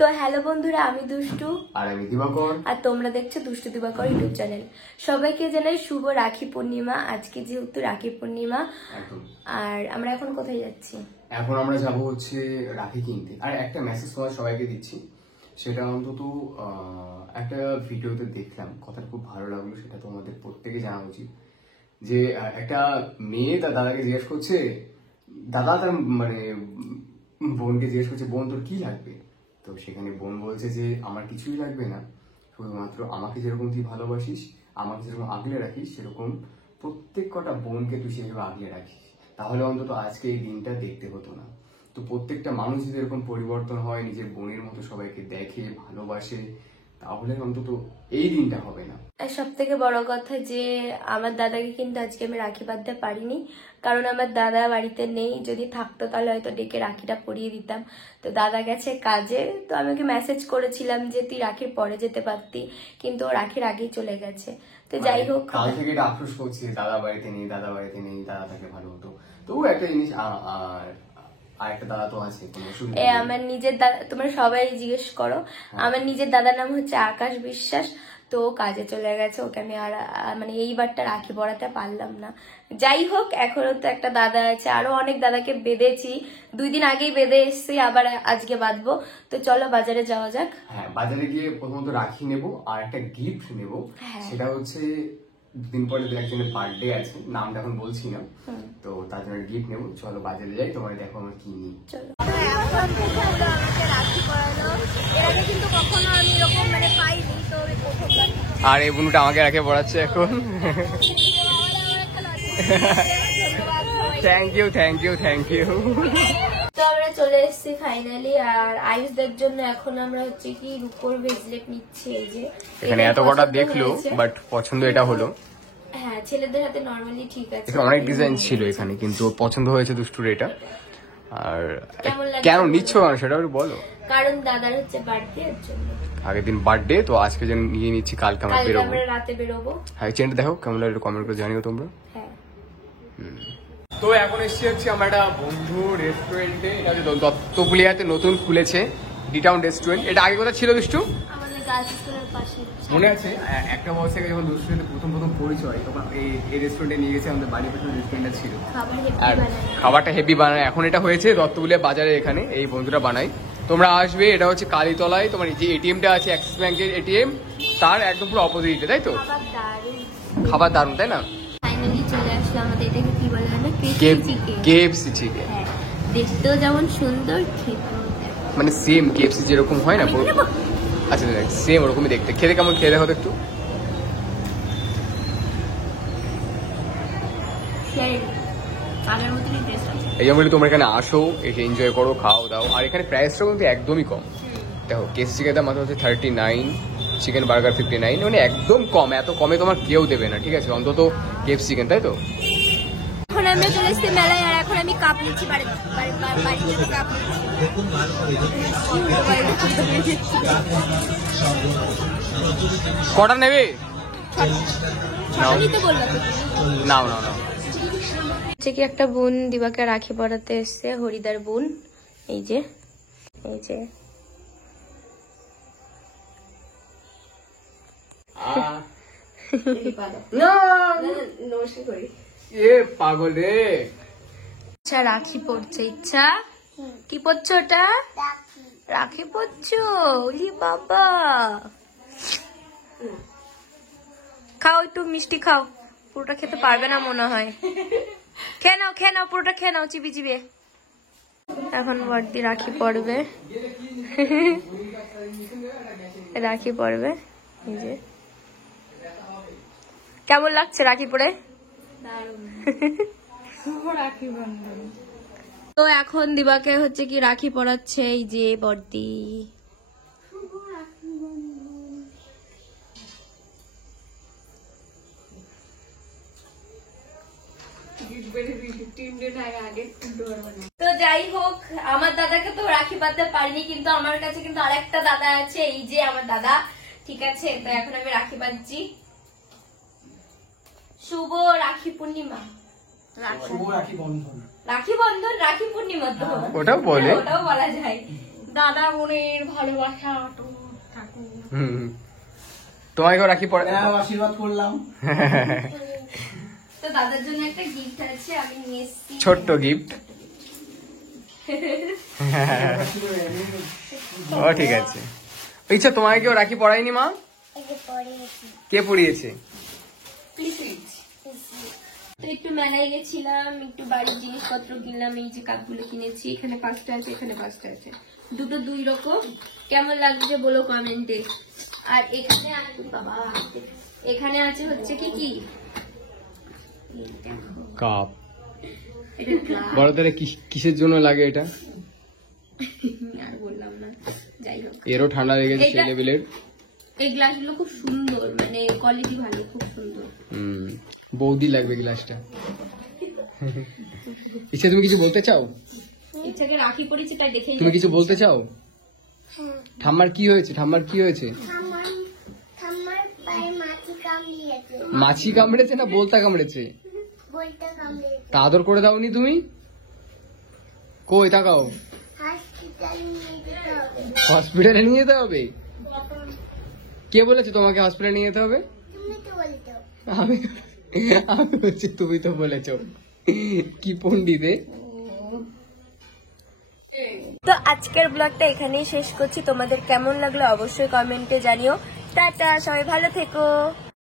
তো হ্যালো বন্ধুরা, আমি দুষ্টু আর আমি দিবাকর, আর তোমরা দেখছো দুষ্টু দিবাকর ইউটিউব চ্যানেল। সবাইকে জানাই শুভ রাখি পূর্ণিমা। আজকে যেহেতু রাখি পূর্ণিমা, আর আমরা এখন কোথায় যাচ্ছি? এখন আমরা যাব হচ্ছে রাখি কিনতে। আর একটা মেসেজ তোমার সবাইকে দিচ্ছি, সেটা অন্তত একটা ভিডিওতে দেখলাম, কথাটা খুব ভালো লাগলো, সেটা তোমাদের প্রত্যেকে জানা উচিত। যে একটা মেয়ে তার দাদাকে জিজ্ঞেস করছে, দাদা তার মানে বোনকে জিজ্ঞেস করছে, বোন তোর কি লাগবে? তো সেখানে বোন বলছে যে আমার কিছুই লাগবে না, শুধুমাত্র আমাকে যেরকম তুই ভালোবাসিস, আমাকে যেরকম আগলে রাখিস, সেরকম প্রত্যেক কটা বোনকে তুই সেভাবে আগলে রাখিস, তাহলে অন্তত আজকে এই দিনটা দেখতে হতো না। তো প্রত্যেকটা মানুষ যদি এরকম পরিবর্তন হয়, নিজের বোনের মতো সবাইকে দেখে ভালোবাসে, তাহলে অন্তত এই দিনটা হবে না। আর সব থেকে বড় কথা যে আমার দাদাকে কিন্তু আজকে আমি রাখি বাঁধতে পারিনি, কারণ আমার দাদা বাড়িতে নেই। যদি থাকতো তাহলে হয়তো ডেকে রাখিটা পরিয়ে দিতাম। তো দাদা গেছে কাজে, তো আমি ওকে মেসেজ করেছিলাম যে তুই রাখির পরে যেতে পারতি, কিন্তু ও রাখির আগেই চলে গেছে। তো যাই হোক, কাল থেকে এটা আফসোস করছি, দাদা বাড়িতে নেই, দাদা বাড়িতে নেই, দাদা থাকলে ভালো হতো। তো একটা জিনিস, আর একটা দাদা তো আছে, আমার নিজের দাদা, তোমরা সবাই জিজ্ঞেস করো, আমার নিজের দাদার নাম হচ্ছে আকাশ বিশ্বাস। তো কাজে চলে গেছে, ওকে আমি আর মানে এইবারটা রাখি পড়াতে পারলাম না। যাই হোক, এখনো তো একটা দাদা আছে, আরো অনেক দাদাকে বেঁধেছি, 2 দিন আগেই বেঁধে এসছি, আবার আজকে বাঁধবো। তো চলো বাজারে যাওয়া যাক। হ্যাঁ, বাজারে গিয়ে প্রথমত রাখি নেবো আর একটা গিফট নেবো। সেটা হচ্ছে 2 দিন পরে একজনের বার্থডে আছে, নামটা এখন বলছি না, তো তার জন্য গিফট নেবো। চলো বাজারে যাই, তোমার দেখো আমরা কি নিই। চলো। রাখি পড়ালো, এর আগে কিন্তু কখনো আমি এরকম মানে পাইনি, তো প্রথমবার। আর এই বুনুটা আমাকে রাখে পড়াচ্ছে এখন। Thank you thank you thank you. তো আমরা চলে এসেছি ফাইনালি, আর আইসদের জন্য এখন আমরা হচ্ছে কি রূপোর ব্রেসলেট নিচ্ছি। এই যে এখানে এত কটা দেখলো, বাট পছন্দ এটা হলো। হ্যাঁ, ছেলেদের হাতে নরমালি ঠিক আছে, অনেক ডিজাইন ছিল এখানে, কিন্তু পছন্দ হয়েছে দুষ্টুর এটা। আর কেন নিচ্ছ না সেটা বলো? কারণ দাদার হচ্ছে বার্থডে, এর জন্য। আগের দিন বার্থডে, তো আজকে যেন নিয়ে নিচ্ছি, কালকে আমরা বেরোবো। আমরা রাতে বেরোবো। হ্যাঁ, চেনটা দেখো কেমন লাগে, কমেন্ট করে জানিও তোমরা। হ্যাঁ। তো এখন এসেছি হচ্ছে আমরা একটা বন্ধু রেস্টুরেন্টে, এটা হচ্ছে দত্তপুলিয়াতে নতুন খুলেছে, ডিটাউন রেস্টুরেন্ট। এটা আগে কোথায় ছিল দুষ্টু? আমাদের গার্লস স্কুলের পাশে। মনে আছে একটা বছর থেকে যখন দুষ্টুর সাথে প্রথম পরিচয়, তখন এই রেস্টুরেন্টে নিয়ে গেছে, আমাদের বাড়ির পেছনে রেস্টুরেন্টটা ছিল। আর খাবারটা হেভি বানায়। এখন এটা হয়েছে দত্তপুলিয়া বাজারে, এখানে এই বন্ধুরা বানায়। তোমরা আসবে, এটা হচ্ছে কালীতলায়, তোমার যে এটিএমটা আছে অ্যাক্সিস ব্যাংকের এটিএম, তার একদম পুরো অপোজিটে, তাই তো? খাবার দারুণ, তাই না? ফাইনালি চলে আসলো আমাদের, এটাকে কি বলে না, কেএফসি চিকেন। হ্যাঁ, দেখতেও যেমন সুন্দর, খেতেও মানে সেম কেএফসি যেরকম হয় না, আচ্ছা সেম ওরকমই দেখতে। খেতে কেমন, খেয়ে দেখো তো একটু। এই জন্য তোমরা এখানে আসো, এসে এনজয় করো, খাও দাও। আর এখানে প্রাইসটাও কিন্তু একদমই কম। দেখো কেএফসি চিকেন দাম মাত্র হচ্ছে 39, চিকেন বার্গার 59, মানে একদম কম। এত কমে তোমার কেউ দেবে না, ঠিক আছে? অন্তত কেএফসি চিকেন, তাই তো? এখন আমরা চলে এসেছি মেলায়, আর এখন আমি কাপ নিচ্ছি, বাড়িতে কাপ নিচ্ছি। কটা নেবে? নাও। হচ্ছে কি একটা বোন দিবাকে রাখি পড়াতে এসছে, হরিদার বোন। এই যে পাগল রে। আচ্ছা, রাখি পড়ছে। ইচ্ছা কি পড়ছো? ওটা রাখি পড়ছো? ওলি বাবা, খাও একটু মিষ্টি খাও। পুরোটা খেতে পারবে না মনে হয়। খেয়ে নাও পুরোটা খেয়ে নাও, চিবিয়ে। এখন বড়দি রাখি পড়বে। রাখি পড়বে। এই যে কেমন লাগছে রাখি পড়ে? তো এখন দিবাকে হচ্ছে কি রাখি পড়াচ্ছে, এই যে বড়দি। তো যাই হোক, আমার দাদাকে তো রাখি বাঁধতে পারিনি, কিন্তু আমার কাছে কিন্তু আরেকটা দাদা আছে, এই যে আমার দাদা, ঠিক আছে? তো এখন আমি রাখি বাঁধছি। শুভ রাখি পূর্ণিমা। রাখি বন্ধন, রাখি পূর্ণিমা তো ওটাও বলা যায়। দাদা বোনের ভালোবাসা তো থাকুক। তোমাকেও রাখি পড়া আশীর্বাদ করলাম। তো দাদার জন্য একটা গিফট আছে, আমি নিয়ে এসেছি ছোট্ট গিফট। ও ঠিক আছে। ইচ্ছা তোমাকে কেউ রাখি পড়ায়নি মা? কে পড়িয়েছে? তো একটু মেলায় গেছিলাম, একটু বাড়ির জিনিসপত্র কিনলাম। এই যে কাপগুলো কিনেছি, এখানে 5টা আছে, এখানে 5টা আছে, দুটো 2 রকম। কেমন লাগছে বলো কমেন্টে। আর এখানে বাবা এখানে আছে হচ্ছে কি কি কাপ। এটা glass। বড়দের কিসের জন্য লাগে এটা? আর বললাম না, যাই হোক। এরও ঠান্ডা লেগেছে সেই এটা- লেভেলের। এই গ্লাসগুলো খুব সুন্দর, মানে কোয়ালিটি ভালো, খুব সুন্দর। বৌদি লাগবে গ্লাসটা। ইচ্ছা তুমি কিছু বলতে চাও? ইচ্ছাকে রাখি পড়েছে তাই দেখে তুমি কিছু বলতে চাও? ঠাম্মার কি হয়েছে? ঠাম্মার কি হয়েছে? ঠাম্মার পায়ে মাছি কামড়িয়েছে, মাছি কামড়েছে না বলতা কামড়েছে? বলতে কামড়িয়েছে। তা আদর করে দাওনি তুমি? কই তাকাও। হসপিটালে নিয়ে যেতে হবে। হসপিটালে নিয়ে যেতে হবে? কে বলেছে তোমাকে হসপিটালে নিয়ে যেতে হবে? তুমি তো বলতো। আমি আমি বলছি তুমি তো বলেছো। কি পন্ডিতে। তো আজকের ব্লগটা এখানেই শেষ করছি। তোমাদের কেমন লাগলো অবশ্যই কমেন্টে জানিও। টাটা, সবাই ভালো থেকো।